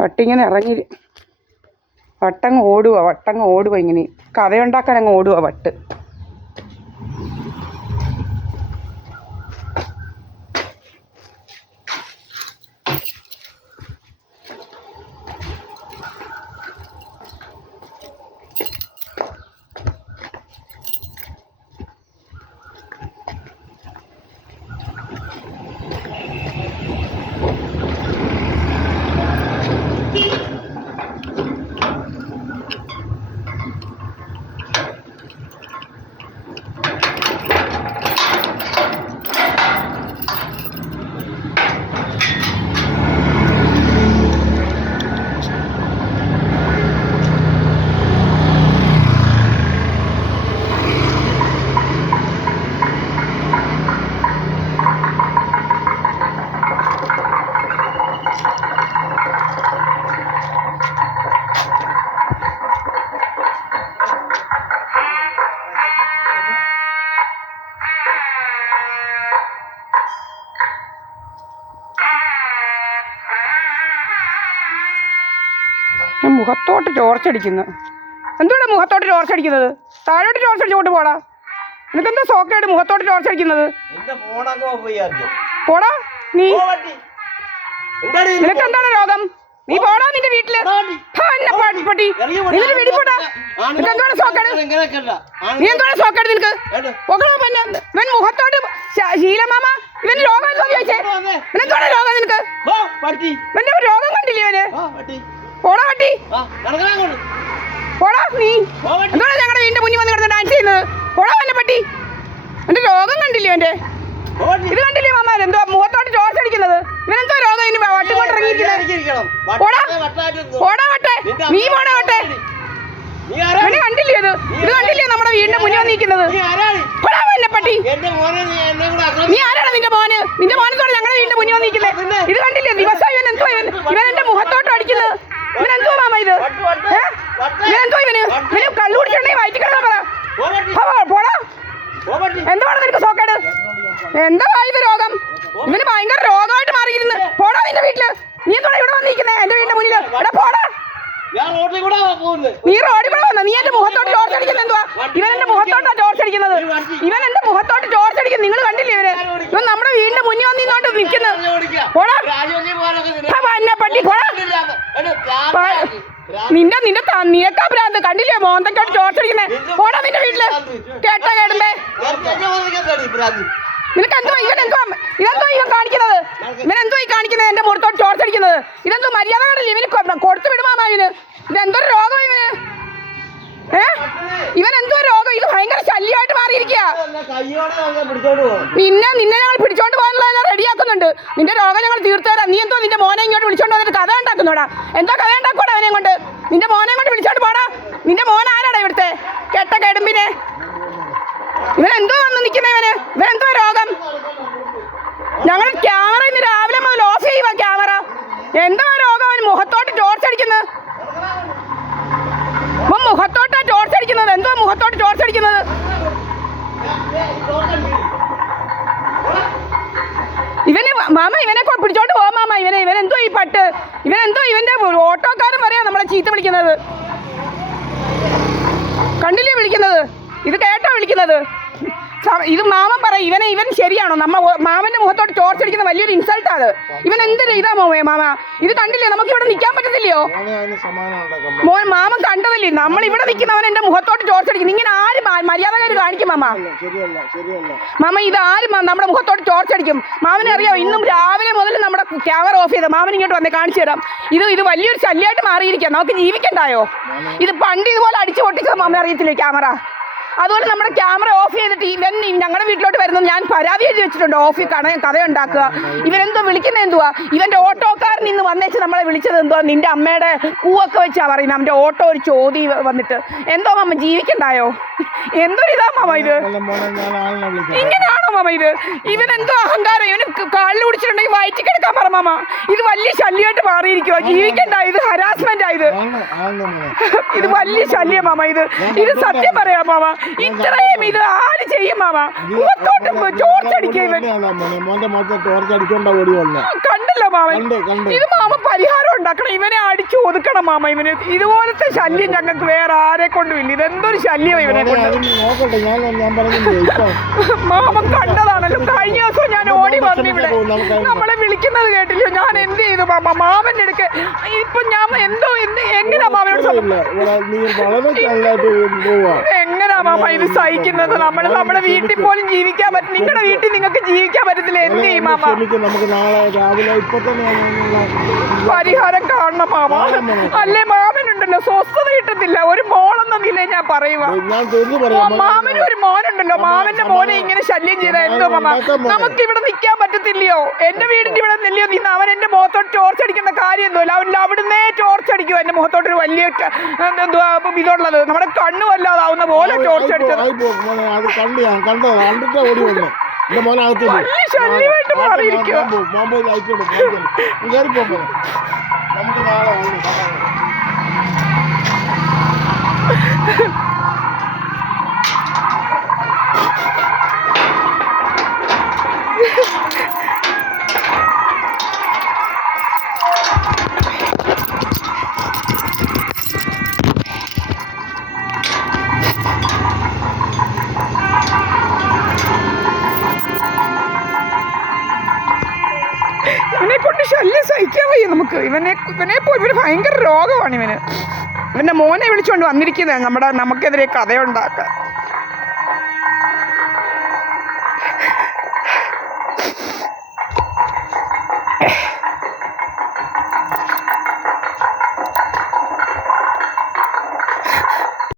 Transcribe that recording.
വട്ടിങ്ങനെ ഇറങ്ങി വട്ടങ്ങ് ഓടുക ഇങ്ങനെ കഥയുണ്ടാക്കാൻ അങ്ങ് ഓടുക വട്ട്. മുഖത്തോട്ട് ടോർച്ചടിക്കുന്നു. എന്തുവാടാ മുഖത്തോട്ട് ടോർച്ചടിക്കുന്നത്? താഴോട്ട് ടോർച്ചടിച്ചോട്ട് പോടാ. നിനക്കെന്താ സോക്കേട് മുഖത്തോട്ട് ടോർച്ചടിക്കുന്നത്? പോടാ നീ. നിനക്കെന്താണ് രോഗം? നീ പോടാ നിന്റെ വീട്ടില്. പട്ടി നിന്റെ വീട്ടിൽ പോടാ. നിനക്ക് എന്താണ് സോക്കേട്? നീ എന്താണ് സോക്കേട് നിനക്ക്? ഇവൻ മുഖത്തോട്ട് ശീലമാമ ഇവന് രോഗം എന്താ ചോദിച്ചേ? നിനക്കാണ് രോഗം? നിനക്ക് ഇവന്റെ രോഗം കണ്ടില്ലേ ഇവന്? പോടാ പട്ടി പോടാ. നീ എന്താണ് ഞങ്ങളുടെ വീടിന്റെ മുന്നിൽ വന്ന് കിടന്ന് ഡാൻസ് ചെയ്യുന്നത്? പോടാ എന്നെ പട്ടി. എന്റെ രോഗം കണ്ടില്ലേ അവന്റെ? ഇത് കണ്ടില്ലേ മാമ എന്തോ മുഖത്തോട്ട് ടോർച്ച് അടിക്കുന്നത്? ഇവനെന്തോ രോഗം ഇനി വട്ടി കൊണ്ട് ഇറങ്ങിയിരിക്കുന്നത്? പോടാ പോടാ വട്ടെ. നീ പോടാ വട്ടെ. ഇവനെ കണ്ടില്ലേ? ഇത് കണ്ടില്ലേ നമ്മുടെ വീടിന്റെ മുന്നിൽ വന്നിരിക്കുന്നത്? പോടാ എന്നെ പട്ടി. നീ ആരാണ് നിന്റെ മോന്? നിന്റെ മോനത്തോടെ ഞങ്ങളുടെ വീടിന്റെ മുന്നിൽ വന്നിരിക്കുന്നത്? ഇത് കണ്ടില്ലേ ദിവസം ഇവൻ എന്തോ ഇവൻ എന്റെ മുഖത്തോട്ട് അടിക്കുന്നത്? ഇവനെന്തോ മാമ ഇത്? ഇവനെന്തോ ഇവന് കള്ളുകുടിച്ചിട്ടുണ്ടെങ്കിൽ വയറ്റി കിടന്നാ പറ. പോടാ. എന്താണ് നിനക്ക് സോക്കേട്? എന്താ ഇത് രോഗം? ഇവന് ഭയങ്കര രോഗമായിട്ട് മാറിയിരുന്നു. പോടാ നിന്റെ വീട്ടില്. നീ എന്താണ് ഇവിടെ വന്നിരിക്കുന്നേ എന്റെ വീടിന്റെ മുന്നിൽ? എടാ പോടാ. നീ റോഡിൽ കൂടെ വന്ന നീ എന്റെ മുഖത്തോട്ട് ടോർച്ച് അടിക്കുന്നത് എന്തുവാ? ഇവൻ എന്റെ മുഖത്തോട്ടാ ടോർച്ച് അടിക്കുന്നത്. ഇവൻ എന്റെ മുഖത്തോട്ട് ടോർച്ച് അടിക്കുന്നത് നിങ്ങൾ കണ്ടില്ലേ? ഇവൻ നമ്മുടെ വീടിന്റെ മുന്നിൽ വന്ന് ഇങ്ങോട്ട് നിൽക്കുന്നു. പോടാ എന്നെ പട്ടി. പോടാ നിനക്കാ ഭ്രാന്ത് കണ്ടില്ലേ? മോന്തക്കോട്ട് ടോർച്ച് അടിക്കുന്നേ. പോടാ നിന്റെ വീട്ടില്. കേട്ടാ കേടുമ്പേ നിനക്ക് എന്തോ ഇതെന്തോ ഇവൻ കാണിക്കുന്നത്? ഇവനെന്തോ ഈ കാണിക്കുന്നത്? എന്റെ മുഖത്തോട്ട് ടോർച്ച് അടിക്കുന്നത് ഇതെന്തോ മര്യാദ കാണില്ല. ഇവന് കൊടുത്തു വിടുമാ ഇവന്. ഇതെന്തൊരു രോഗം ഇവന്? ഇവനെന്തോ രോഗം? ഇത് ഭയങ്കര ശല്യമായിട്ട് മാറിയിരിക്കുക. നിന്നെ ഞങ്ങൾ പിടിച്ചോണ്ട് പോകാനുള്ള റെഡിയാക്കുന്നുണ്ട്. നിന്റെ രോഗം ഞങ്ങൾ തീർത്തു തരാം. നീ എന്തോ നിന്റെ മോനെ ഇങ്ങോട്ട് വിളിച്ചോണ്ട് വന്നിട്ട് കഥ ഉണ്ടാക്കുന്നോടാ? എന്തോ കഥ ഉണ്ടാക്കൂടാ അവനെ കൊണ്ട്? നിന്റെ മോനെ കൊണ്ട് വിളിച്ചോണ്ട് പോടാ. നിന്റെ മോൻ ആരാടാ ഇവിടുത്തെ കെട്ട കെടുമ്പിനെ? ഇവനെന്തോ വന്ന് നിൽക്കുന്നേ? ഇവനെന്തോ രോഗം? ഞങ്ങൾ ക്യാമറ ഇന്ന് രാവിലെ മുതൽ ഓഫ് ചെയ്യുക ക്യാമറ. എന്തോ രോഗം അവന്? മുഖത്തോട്ട് ടോർച്ച് അടിക്കുന്നത്. മുഖത്തോട്ടാ ടോർച്ച് അടിക്കുന്നത്. എന്തോ മുഖത്തോട്ട് ടോർച്ച് അടിക്കുന്നത്? ഇവന് മാമ ഇവനെ പിടിച്ചോണ്ട് പോവാ മാമ. ഇവനെന്തോ ഈ പട്ട്? ഇവനെന്തോ ഇവന്റെ ഓട്ടോക്കാരൻ പറയാ നമ്മളെ ചീത്ത വിളിക്കുന്നത്. കണ്ടില്ലേ വിളിക്കുന്നത്? ഇത് കേട്ടോ വിളിക്കുന്നത്? ഇത് മാമൻ പറയും ഇവൻ ശരിയാണോ? മാമന്റെ മുഖത്തോട്ട് ടോർച്ച് അടിക്കുന്ന വലിയൊരു ഇൻസൾട്ടാണ്. ഇവൻ എന്തൊരു ഇതാ മാമ? ഇത് കണ്ടില്ലേ? നമുക്ക് ഇവിടെ നിൽക്കാൻ പറ്റത്തില്ലയോ? മാമൻ കണ്ടതല്ലേ? നമ്മൾ ഇവിടെ നിൽക്കുന്നവൻ എന്റെ മുഖത്തോട്ട് ടോർച്ച് അടിക്കുന്നു. ഇങ്ങനെ ആര് മര്യാദക്കാര് കാണിക്കും മാമ? മാമ ഇത് ആര് നമ്മുടെ മുഖത്തോട്ട് ടോർച്ച് അടിക്കും? മാമനെ അറിയാമോ? ഇന്നും രാവിലെ മുതൽ നമ്മുടെ ക്യാമറ ഓഫ് ചെയ്ത് മാമൻ ഇങ്ങോട്ട് വന്നേ കാണിച്ചു തരാം. ഇത് വലിയൊരു ശല്യമായിട്ട് മാറിയിരിക്കാം. നമുക്ക് ജീവിക്കണ്ടായോ? ഇത് പണ്ട് ഇതുപോലെ അടിച്ചു പൊട്ടിച്ചത് മാമൻ അറിയത്തില്ലേ ക്യാമറ? അതുപോലെ നമ്മുടെ ക്യാമറ ഓഫ് ചെയ്തിട്ട് ഇവൻ ഞങ്ങളുടെ വീട്ടിലോട്ട് വരുന്നത് ഞാൻ പരാതി എഴുതി വെച്ചിട്ടുണ്ട്. ഓഫിൽ കഥ ഉണ്ടാക്കുക. ഇവനെന്തോ വിളിക്കുന്നത് എന്തുവാ? ഇവന്റെ ഓട്ടോക്കാരൻ ഇന്ന് വന്നേച്ച് നമ്മളെ വിളിച്ചത് എന്തുവാ? നിന്റെ അമ്മയുടെ പൂവൊക്കെ വെച്ചാ പറയുന്നത്. അവന്റെ ഓട്ടോ ഒരു ചോദ്യം വന്നിട്ട് എന്തോ മാമ ജീവിക്കണ്ടായോ? എന്തൊരു ഇതാ മാമ ഇത്? ഇങ്ങനെയാണോ മാമ ഇത്? ഇവനെന്തോ അഹങ്കാരം? ഇവന് കാലിൽ കുടിച്ചിട്ടുണ്ടെങ്കിൽ വയറ്റി കിടക്കാൻ പറ മാമ. ഇത് വലിയ ശല്യമായിട്ട് മാറിയിരിക്കുവോ? ജീവിക്കണ്ട. ഇത് ഹരാസ്മെന്റ് ആയത്. ഇത് വലിയ ശല്യം മാമ. ഇത് സത്യം പറയാം മാമ. ഇത്രയും ഇത് ആര് ചെയ്യും മാമ? മുഖത്തോട്ട് ചോർച്ചടിക്കുക ഇവൻ. കണ്ടല്ലോ മാമൻ, ഇത് മാമ പരിഹാരം ഉണ്ടാക്കണം. ഇവനെ അടിച്ചു ഒതുക്കണം മാമ. ഇവന് ഇതുപോലത്തെ ശല്യം ഞങ്ങൾക്ക് വേറെ ആരെ കൊണ്ടുമില്ല. ഇതെന്തൊരു ശല്യം ഇവനെ കൊണ്ട്. മാമൻ കണ്ടതാണല്ലോ, കഴിഞ്ഞ ദിവസം ഞാൻ ഓടി വന്നു ഇവിടെ നമ്മളെ വിളിക്കുന്നത് കേട്ടില്ലോ. ഞാൻ എന്ത് ചെയ്തു മാമ? മാമന്റെ അടുക്ക് ഇപ്പൊ ഞാൻ എങ്ങനെയാ മാമനോട് എങ്ങനെയാ മാമ ഇത് സഹിക്കുന്നത്? നമ്മുടെ വീട്ടിൽ പോലും ജീവിക്കാൻ പറ്റും. നിങ്ങളുടെ വീട്ടിൽ നിങ്ങൾക്ക് ജീവിക്കാൻ പറ്റത്തില്ല. എന്ത് ചെയ്യും മാമ? പരിഹാരം കാണണം മാമ. അല്ലേ മാമനുണ്ടല്ലോ സ്വസ്ഥത കിട്ടത്തില്ല. ഒരു മോളെന്ന നില ഞാൻ പറയുക. മാമന് ഒരു മോനുണ്ടല്ലോ, മാമന്റെ മോനെ ഇങ്ങനെ ശല്യം ചെയ്താൽ എന്തോ മാമ? നമുക്ക് ഇവിടെ നിൽക്കാൻ പറ്റത്തില്ലയോ? എന്റെ വീടിന്റെ ഇവിടെ നെല്ലിയോ നിന്ന് അവൻ എന്റെ മുഖത്തോട്ട് ടോർച്ച് അടിക്കേണ്ട കാര്യം എന്തോല്ല. അവൻ അവിടുന്നേ ടോർച്ച് അടിക്കും. എന്റെ മുഖത്തോട്ടൊരു വലിയ ഇതുള്ളത് നമ്മുടെ കണ്ണു വല്ലാതാവുന്ന പോലെ ടോർച്ച് അടിച്ചത് വലിയ ശല്യമായിട്ട് മാറിയിരിക്കുക. ഇവനെ കൊണ്ട് ശല്യം സഹിക്കാൻ വയ്യ നമുക്ക്. ഇവന് ഭയങ്കര രോഗമാണ് ഇവന്. ഇവന്റെ മോനെ വിളിച്ചുകൊണ്ട് വന്നിരിക്കുന്നത് നമുക്കെതിരെ കഥയുണ്ടാക്കാൻ.